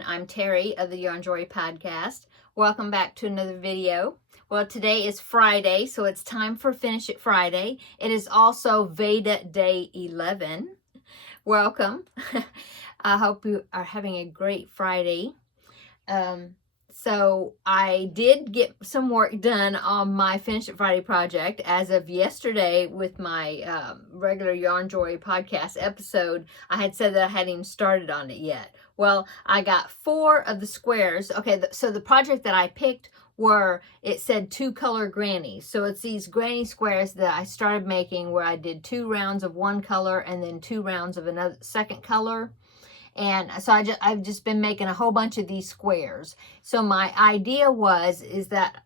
everyone. I'm Terry of the Yarn Joy podcast. Welcome back to another video. Well, today is Friday, so it's time for Finish It Friday. It is also VEDA Day 11. Welcome. I hope you are having a great Friday. So I did get some work done on my Finish It Friday project as of yesterday with my regular Yarn Joy podcast episode. I had said that I hadn't even started on it yet. Well, I got 4 of the squares. Okay, so the project that I picked it said 2 color grannies. So it's these granny squares that I started making where I did 2 rounds of one color and then 2 rounds of another second color. And so I've just been making a whole bunch of these squares. So my idea is that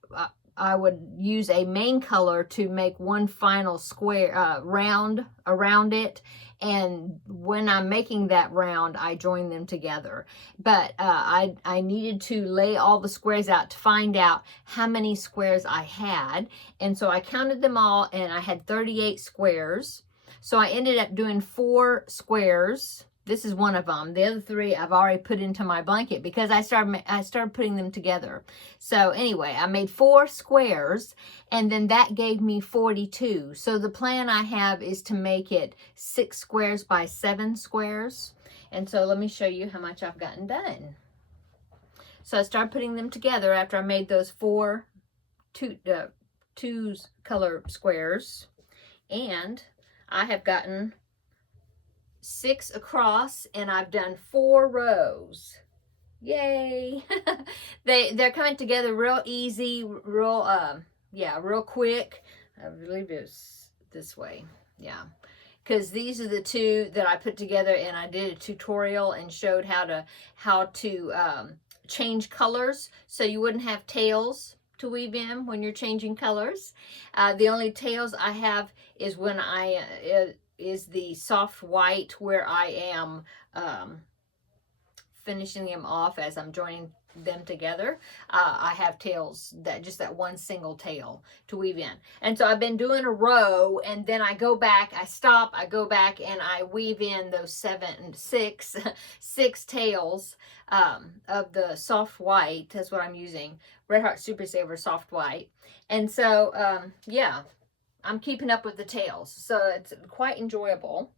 I would use a main color to make one final square round around it. And when I'm making that round, I join them together. But I needed to lay all the squares out to find out how many squares I had. And so I counted them all and I had 38 squares. So I ended up doing 4 squares. This is one of them. The other 3 I've already put into my blanket because I started putting them together. So anyway, I made 4 squares and then that gave me 42. So the plan I have is to make it 6 squares by 7 squares. And so let me show you how much I've gotten done. So I started putting them together after I made those 2 color squares. And I have gotten 6 across and I've done 4 rows. Yay. They're coming together real easy, real quick. I believe it's this way. Yeah. Because these are the 2 that I put together and I did a tutorial and showed how to change colors so you wouldn't have tails to weave in when you're changing colors. The only tails I have is when is the soft white where I am finishing them off as I'm joining them together. I have tails, just that one single tail to weave in. And so I've been doing a row and then I go back, I stop, I go back and I weave in those 6 tails of the soft white. That's what I'm using. Red Heart Super Saver soft white. And so, yeah. I'm keeping up with the tails, so it's quite enjoyable.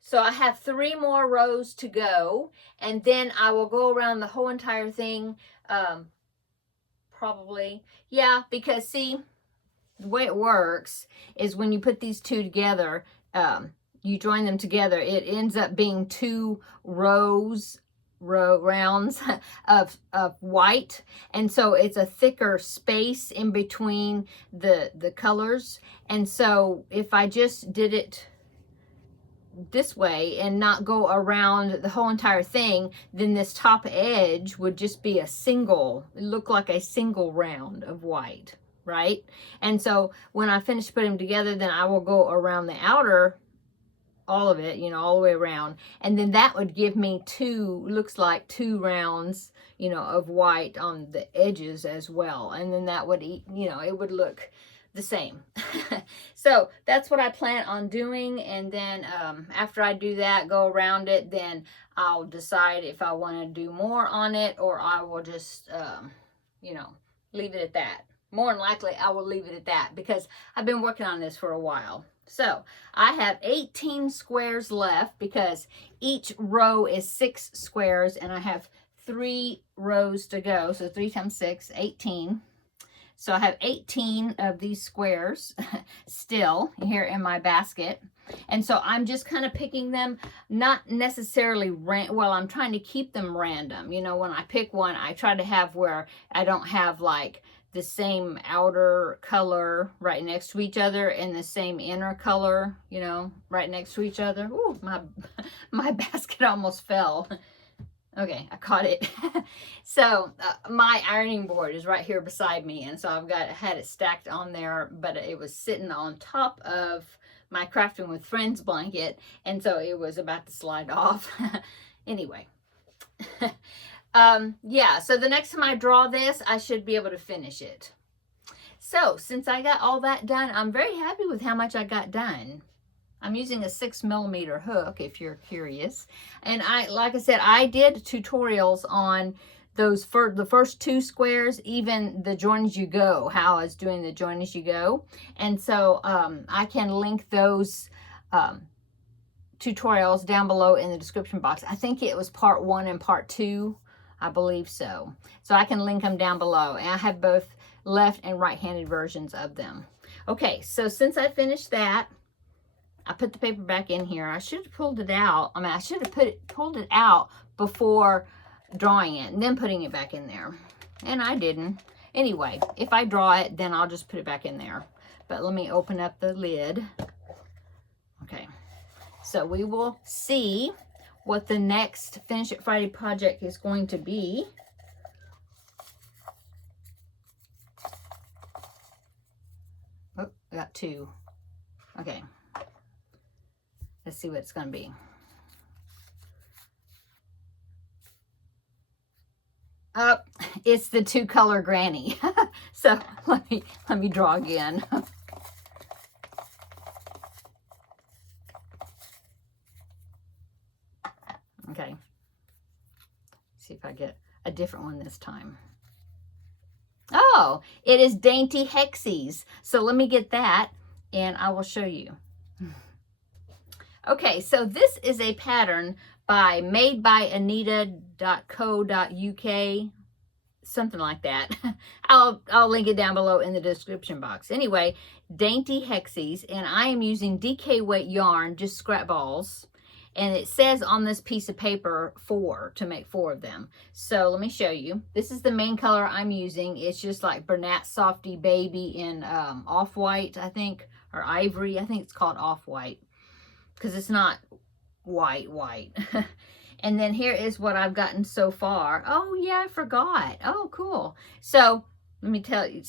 So I have 3 more rows to go, and then I will go around the whole entire thing, probably. Yeah, because see, the way it works is when you put these 2 together, you join them together, it ends up being 2 rounds of white, and so it's a thicker space in between the colors. And so if I just did it this way and not go around the whole entire thing, then this top edge would just be look like a single round of white, right? And so when I finish putting them together, then I will go around the outer, all of it, all the way around, and then that would give me looks like 2 rounds, of white on the edges as well, and then that would, it would look the same. So that's what I plan on doing, and then after I do that, go around it, then I'll decide if I want to do more on it or I will just, leave it at that. More than likely, I will leave it at that because I've been working on this for a while. So I have 18 squares left because each row is 6 squares and I have 3 rows to go. So 3 times 6, 18. So I have 18 of these squares still here in my basket. And so I'm just kind of picking them, not necessarily, I'm trying to keep them random. When I pick one, I try to have where I don't have like the same outer color right next to each other and the same inner color, right next to each other. Ooh, my basket almost fell. Okay, I caught it. So my ironing board is right here beside me, and so I had it stacked on there, but it was sitting on top of my Crafting with Friends blanket, and so it was about to slide off. Anyway. Yeah, so the next time I draw this, I should be able to finish it. So since I got all that done, I'm very happy with how much I got done. I'm using a 6mm hook, if you're curious. And like I said, I did tutorials on those for the first 2 squares, even the join as you go, how I was doing the join as you go. And so I can link those tutorials down below in the description box. I think it was part 1 and part 2. I believe so. So I can link them down below. And I have both left and right-handed versions of them. Okay, so since I finished that, I put the paper back in here. I should have pulled it out. I mean, I should have pulled it out before drawing it and then putting it back in there. And I didn't. Anyway, if I draw it, then I'll just put it back in there. But let me open up the lid. Okay. So we will see what the next Finish It Friday project is going to be. Oh, I got 2. Okay. Let's see what it's going to be. Oh, it's the 2-color granny. So let me draw again. Okay. See if I get a different one this time. Oh, it is Dainty Hexies. So let me get that and I will show you. Okay, so this is a pattern by madebyAnita.co.uk, something like that. I'll link it down below in the description box. Anyway, Dainty Hexies, and I am using DK weight yarn, just scrap balls. And it says on this piece of paper 4 to make 4 of them. So let me show you. This is the main color I'm using. It's just like Bernat Softy Baby in off-white, I think, or ivory. I think it's called off-white because it's not white. And then here is what I've gotten so far. Oh yeah, I forgot. Oh, cool. So let me tell you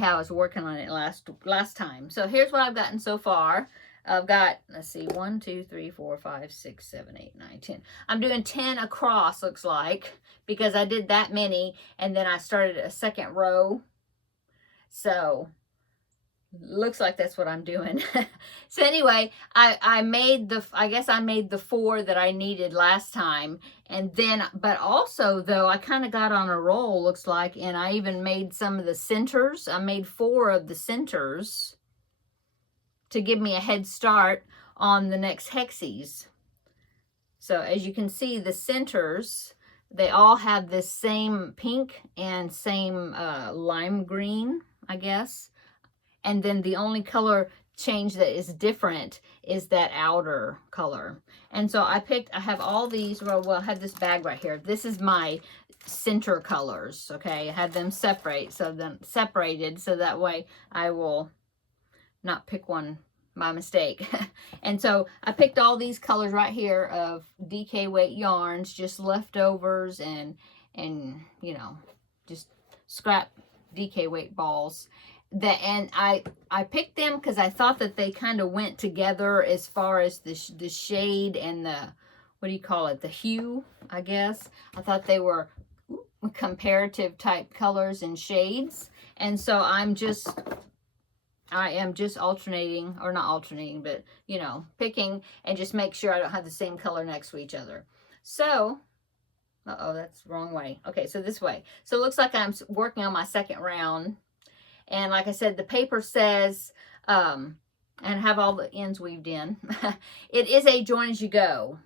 how I was working on it last time. So here's what I've gotten so far. I've got, let's see, 1, 2, 3, 4, 5, 6, 7, 8, 9, 10. I'm doing 10 across, looks like, because I did that many, and then I started a second row. So, looks like that's what I'm doing. So anyway, I guess I made the 4 that I needed last time. And then, but also though, I kind of got on a roll, looks like, and I even made some of the centers. I made 4 of the centers to give me a head start on the next hexies. So as you can see, the centers, they all have this same pink and same lime green, I guess. And then the only color change that is different is that outer color. And so I have all these, well, I have this bag right here. This is my center colors, okay? I had them separated so that way I will not pick one by mistake. And so I picked all these colors right here of DK weight yarns, just leftovers and you know, just scrap DK weight balls. And I picked them because I thought that they kind of went together as far as the shade and the, what do you call it, the hue, I guess. I thought they were comparative type colors and shades. And so I am just alternating, or not alternating, but, you know, picking and just make sure I don't have the same color next to each other. So, uh-oh, that's the wrong way. Okay, so this way. So it looks like I'm working on my second round. And like I said, the paper says, and have all the ends weaved in. It is a join as you go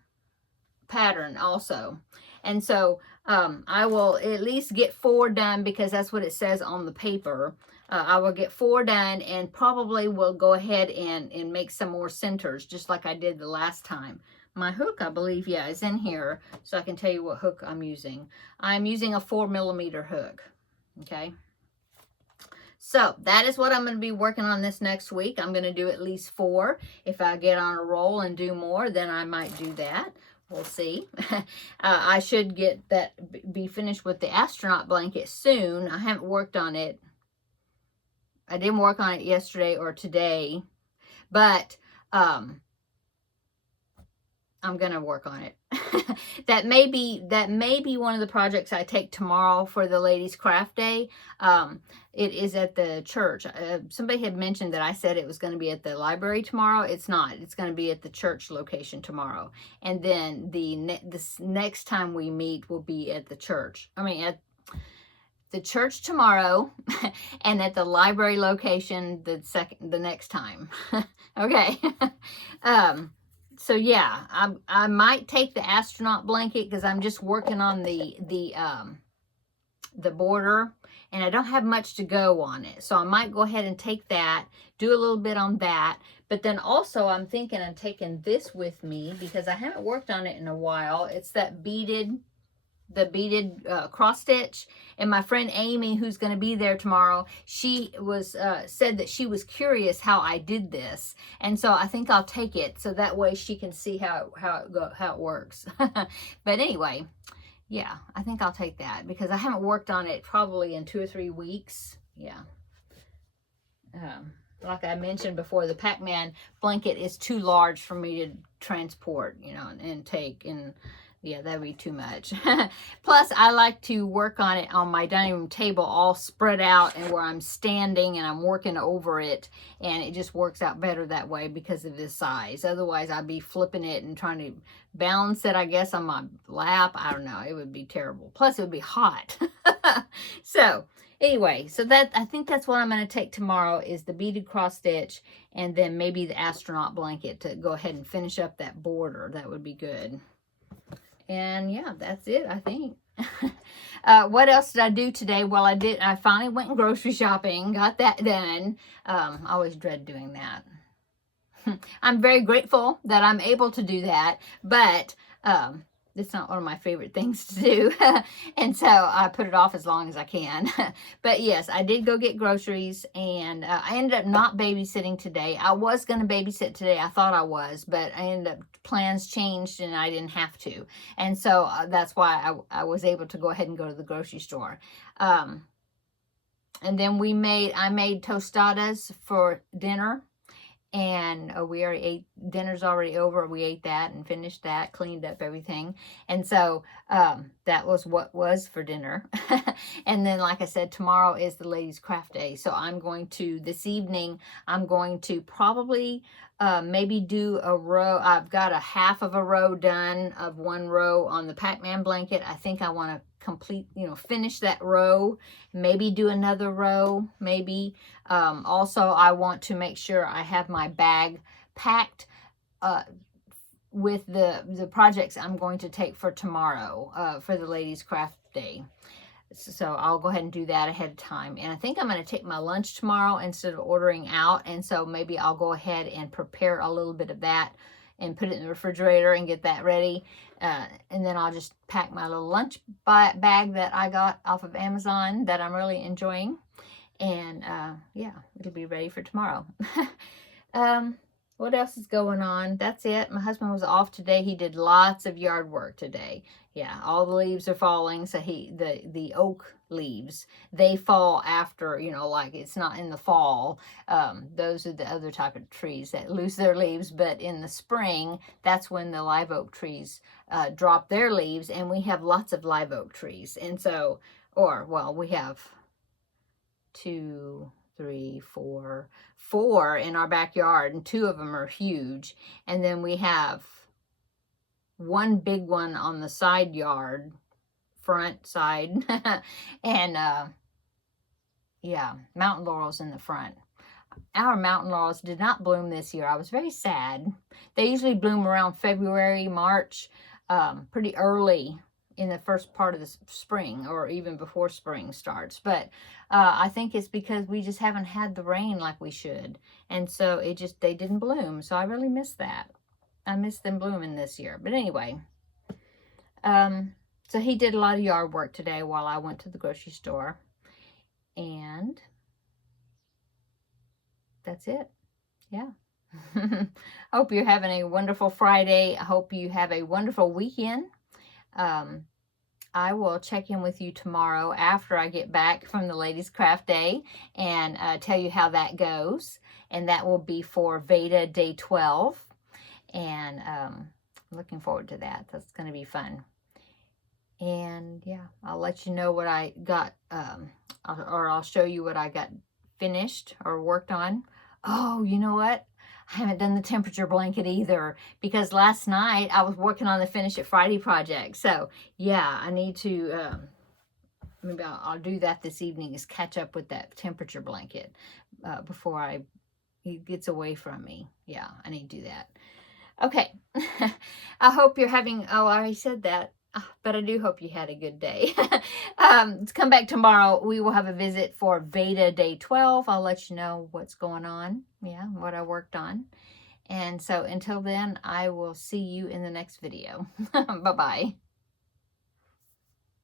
pattern also. And so I will at least get 4 done because that's what it says on the paper. I will get 4 done and probably will go ahead and make some more centers just like I did the last time. My hook, I believe, yeah, is in here so I can tell you what hook I'm using. I'm using a 4mm hook, okay? So that is what I'm going to be working on this next week. I'm going to do at least 4. If I get on a roll and do more, then I might do that. We'll see. I should be finished with the astronaut blanket soon. I haven't worked on it. I didn't work on it yesterday or today, but I I'm going to work on it. That may be one of the projects I take tomorrow for the ladies craft day. It is at the church. Somebody had mentioned that I said it was going to be at the library tomorrow. It's not. It's going to be at the church location tomorrow. And then this next time we meet will be at the church. I mean, at the church tomorrow and at the library location the next time. Okay. So yeah, I might take the astronaut blanket because I'm just working on the border, and I don't have much to go on it. So I might go ahead and take that, do a little bit on that. But then also I'm thinking of taking this with me because I haven't worked on it in a while. It's that beaded cross stitch, and my friend Amy, who's going to be there tomorrow, she was said that she was curious how I did this, and so I think I'll take it so that way she can see how it works. But anyway, yeah, I think I'll take that because I haven't worked on it probably in 2 or 3 weeks. Yeah. Like I mentioned before, the Pac-Man blanket is too large for me to transport, and take, and yeah, that'd be too much. Plus, I like to work on it on my dining room table, all spread out, and where I'm standing and I'm working over it, and it just works out better that way because of this size. Otherwise, I'd be flipping it and trying to balance it, I guess, on my lap. I don't know. It would be terrible. Plus, it would be hot. So, anyway, so I think that's what I'm going to take tomorrow is the beaded cross stitch, and then maybe the astronaut blanket to go ahead and finish up that border. That would be good. And yeah, that's it, I think. What else did I do today? Well, I finally went grocery shopping, got that done. I always dread doing that. I'm very grateful that I'm able to do that, but it's not one of my favorite things to do. And so I put it off as long as I can. But yes, I did go get groceries, and I ended up not babysitting today. I was going to babysit today. I thought I was, but I ended up, plans changed and I didn't have to. And so that's why I was able to go ahead and go to the grocery store. And then I made tostadas for dinner. And we already ate, dinner's already over. We ate that and finished that, cleaned up everything. And so that was what was for dinner. And then, like I said, tomorrow is the ladies' craft day. So this evening, I'm going to probably maybe do a row. I've got a half of a row done of one row on the Pac-Man blanket. I think I want to complete, finish that row, maybe do another row, maybe. Also, I want to make sure I have my bag packed with the projects I'm going to take for tomorrow for the ladies' craft day. So I'll go ahead and do that ahead of time. And I think I'm going to take my lunch tomorrow instead of ordering out. And so maybe I'll go ahead and prepare a little bit of that and put it in the refrigerator and get that ready. And then I'll just pack my little lunch bag that I got off of Amazon that I'm really enjoying. And yeah, it'll be ready for tomorrow. What else is going on? That's it. My husband was off today. He did lots of yard work today. Yeah, all the leaves are falling. So the oak leaves, they fall after, like it's not in the fall. Those are the other type of trees that lose their leaves. But in the spring, that's when the live oak trees drop their leaves. And we have lots of live oak trees. And so, we have 2, 3, 4 in our backyard, and 2 of them are huge. And then we have one big one on the side yard, front side, and yeah, mountain laurels in the front. Our mountain laurels did not bloom this year. I was very sad. They usually bloom around February, March, pretty early in the first part of the spring, or even before spring starts. But I think it's because we just haven't had the rain like we should. And so they didn't bloom. So I really miss that. I miss them blooming this year. But anyway, so he did a lot of yard work today while I went to the grocery store. And that's it. Yeah. Hope you're having a wonderful Friday. I hope you have a wonderful weekend. I will check in with you tomorrow after I get back from the Ladies Craft Day and tell you how that goes. And that will be for VEDA Day 12. And looking forward to that. That's going to be fun. And yeah, I'll let you know what I got, or I'll show you what I got finished or worked on. Oh, you know what? I haven't done the temperature blanket either, because last night I was working on the Finish It Friday project. So yeah, I need to, maybe I'll do that this evening, is catch up with that temperature blanket before it gets away from me. Yeah, I need to do that. Okay. I hope you're having, oh, I already said that, but I do hope you had a good day. Let's come back tomorrow. We will have a visit for VEDA Day 12. I'll let you know what's going on. Yeah, what I worked on. And so until then, I will see you in the next video. Bye-bye.